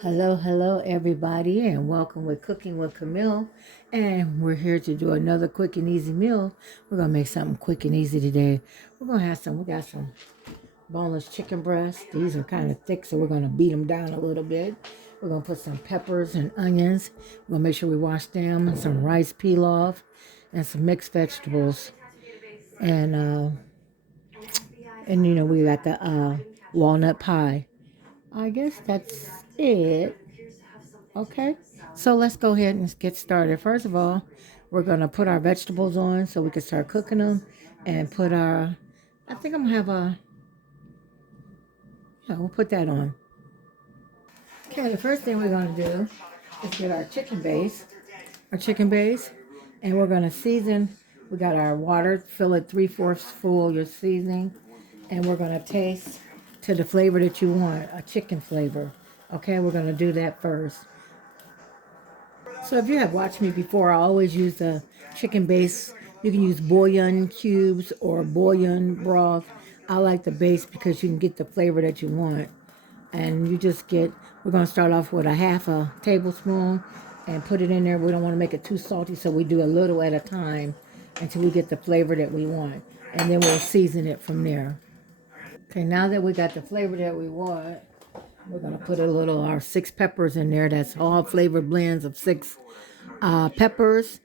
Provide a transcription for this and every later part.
Hello, everybody, and welcome with Cooking with Camille. And we're here to do another quick and easy meal. We're gonna make something quick and easy today. We got some boneless chicken breasts. These are kind of thick, so we're gonna beat them down a little bit. We're gonna put some peppers and onions. We're gonna make sure we wash them, and some rice pilaf, and some mixed vegetables. And we got the walnut pie. I guess that's it. Okay, so let's go ahead and get started. First of all, we're gonna put our vegetables on so we can start cooking them, and put our. I think I'm gonna have a. Yeah, we'll put that on. Okay, the first thing we're gonna do is get our chicken base, and we're gonna season. We got our water. Fill it 3/4 full. Your seasoning, and we're gonna taste to the flavor that you want, a chicken flavor. Okay, we're gonna do that first. So if you have watched me before, I always use the chicken base. You can use bouillon cubes or bouillon broth. I like the base because you can get the flavor that you want. And we're going to start off with a half a tablespoon and put it in there. We don't want to make it too salty, so we do a little at a time until we get the flavor that we want. And then we'll season it from there. Okay, now that we got the flavor that we want, we're going to put our 6 peppers in there. That's all flavored blends of 6 peppers,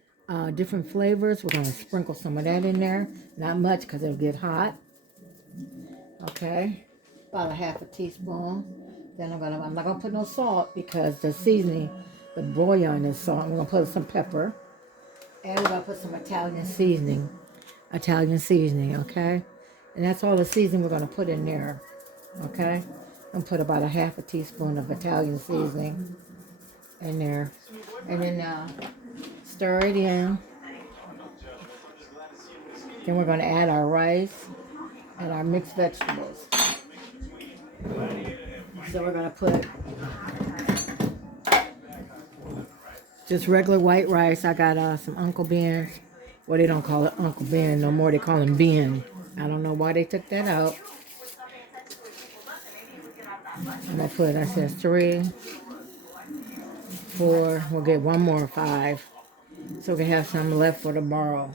different flavors. We're going to sprinkle some of that in there. Not much because it'll get hot. Okay, about a half a teaspoon. Then I'm not gonna put no salt because the seasoning, the bouillon is salt. We're gonna put some pepper, and we're gonna put some Italian seasoning. Okay, and that's all the seasoning we're gonna put in there. Okay, and put about a half a teaspoon of Italian seasoning in there, and then stir it in. Then we're gonna add our rice and our mixed vegetables. So we're gonna put just regular white rice. I got some Uncle Ben's. Well, they don't call it Uncle Ben no more. They call him Ben. I don't know why they took that out. I'm gonna put, I said 3, 4. We'll get one more 5, so we can have some left for tomorrow.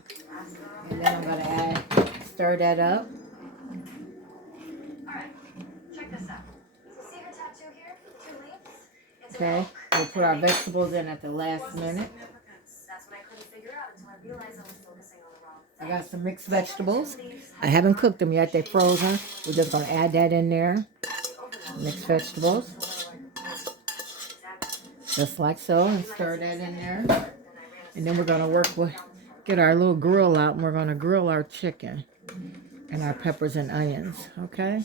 And then I'm gonna stir that up. Okay, we'll put our vegetables in at the last minute. I got some mixed vegetables. I haven't cooked them yet. They're frozen. We're just going to add that in there. Mixed vegetables. Just like so. And stir that in there. And then we're going to get our little grill out. And we're going to grill our chicken and our peppers and onions. Okay?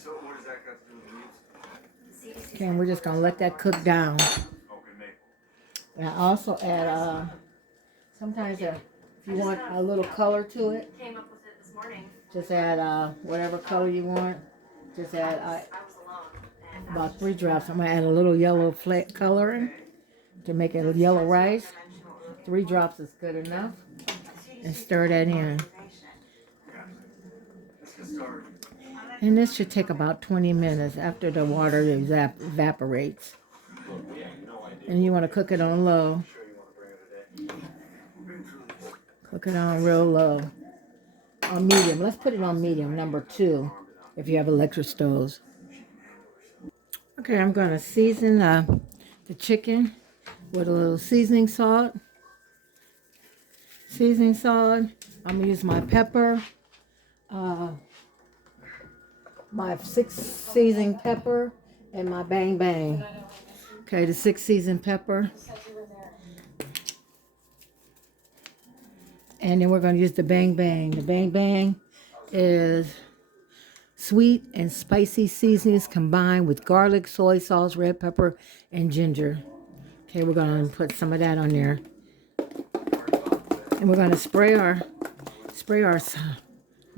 Okay, and we're just going to let that cook down. And I also add, sometimes if you want a little color to it, just add whatever color you want. Just add about 3 drops. I'm going to add a little yellow coloring to make it a yellow rice. 3 drops is good enough. And stir that in. And this should take about 20 minutes after the water evaporates. And you want to cook it on low. Cook it on real low. On medium. Let's put it on medium, number 2, if you have electric stoves. Okay, I'm going to season the chicken with a little seasoning salt. I'm going to use my pepper, my 6 seasoned pepper, and my bang bang. Okay, the 6 seasoned pepper. And then we're going to use the bang bang. The bang bang is sweet and spicy seasonings combined with garlic, soy sauce, red pepper, and ginger. Okay, we're going to put some of that on there. And we're going to spray our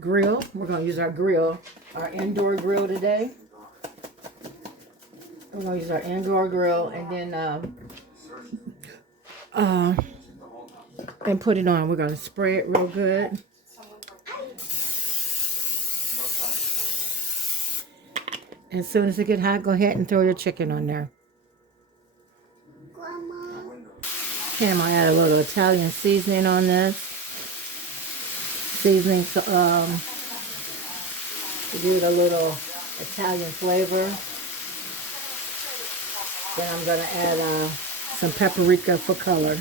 grill. We're going to use our grill, our indoor grill today. We're going to use our indoor grill and then and put it on. We're going to spray it real good. As soon as it gets hot, go ahead and throw your chicken on there. Okay, I'm gonna add a little Italian seasoning on this. Seasoning to give it a little Italian flavor. Then I'm gonna add some paprika for color.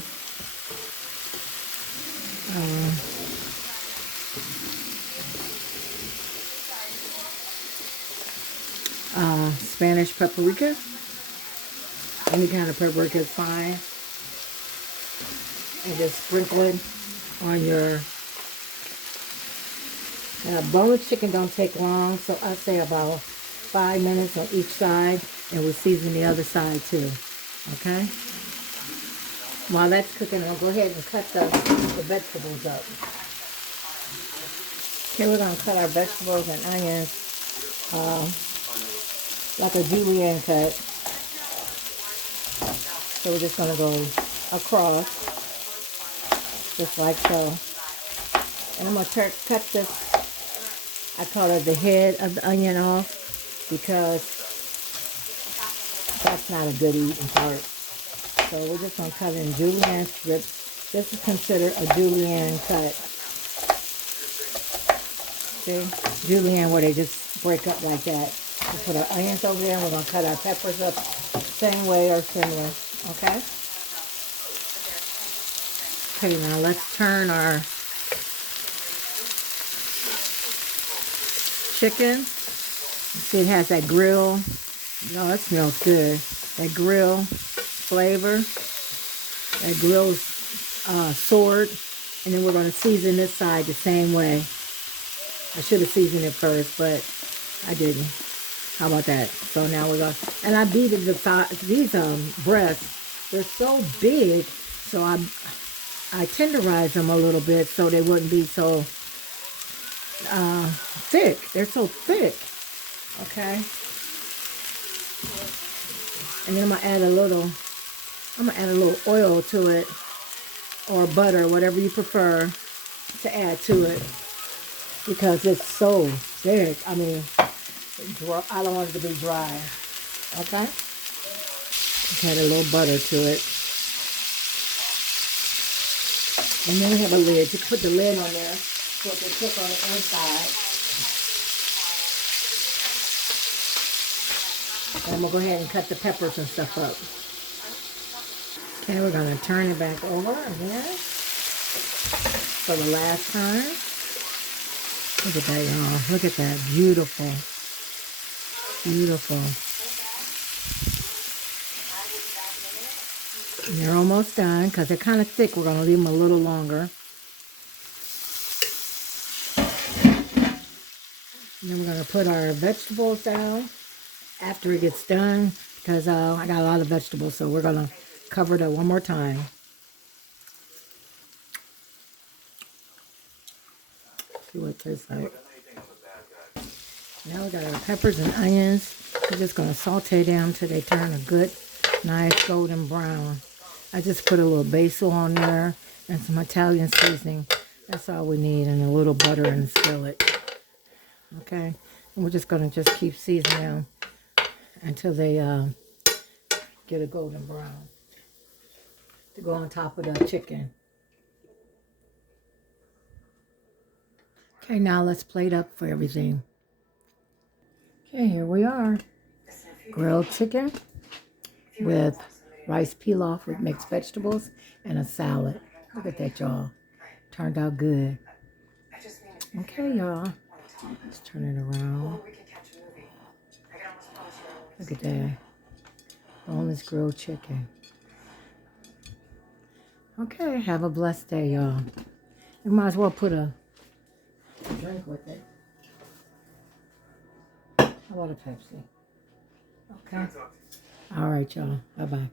Spanish paprika. Any kind of paprika is fine. And just sprinkle it on your boneless chicken. Don't take long, so I say about 5 minutes on each side, and we'll season the other side too. Okay. While that's cooking, I'll go ahead and cut the vegetables up. Okay, we're gonna cut our vegetables and onions like a julienne cut. So we're just gonna go across, just like so. And I'm gonna cut this, I call it the head of the onion off, because that's not a good eating part. So we're just gonna cut it in julienne strips. This is considered a julienne cut. See? Julienne, where they just break up like that. We'll put our onions over there, and we're gonna cut our peppers up same way or similar. Okay? Okay, now let's turn our chicken. See, it has that grill. No, that smells good. That grill flavor. That grill sword. And then we're going to season this side the same way. I should have seasoned it first, but I didn't. How about that? So now we're going to... And I beat these breasts. They're so big, so I tenderized them a little bit so they wouldn't be so thick. They're so thick. Okay. And then I'm gonna add a little oil to it, or butter, whatever you prefer to add to it, because it's so thick. I mean, I don't want it to be dry. Okay. Just add a little butter to it. And then we have a lid. You can put the lid on there so it can cook on the inside. And we'll go ahead and cut the peppers and stuff up. Okay, we're going to turn it back over again for the last time. Look at that, y'all. Look at that. Beautiful. Beautiful. And they're almost done because they're kind of thick. We're going to leave them a little longer. And then we're going to put our vegetables down after it gets done, because I got a lot of vegetables, so we're going to cover it up one more time. See what it tastes like. Now we got our peppers and onions. We're just going to saute them until they turn a good, nice golden brown. I just put a little basil on there and some Italian seasoning. That's all we need, and a little butter in the skillet. Okay, and we're just going to just keep seasoning them until they get a golden brown to go on top of the chicken. Okay, now let's plate up for everything. Okay, here we are. Grilled chicken with rice pilaf with mixed vegetables and a salad. Look at that, y'all. Turned out good. Okay, y'all. Let's turn it around. Look at that. Boneless grilled chicken. Okay, have a blessed day, y'all. You might as well put a drink with it. How about a Pepsi? Okay. All right, y'all. Bye-bye.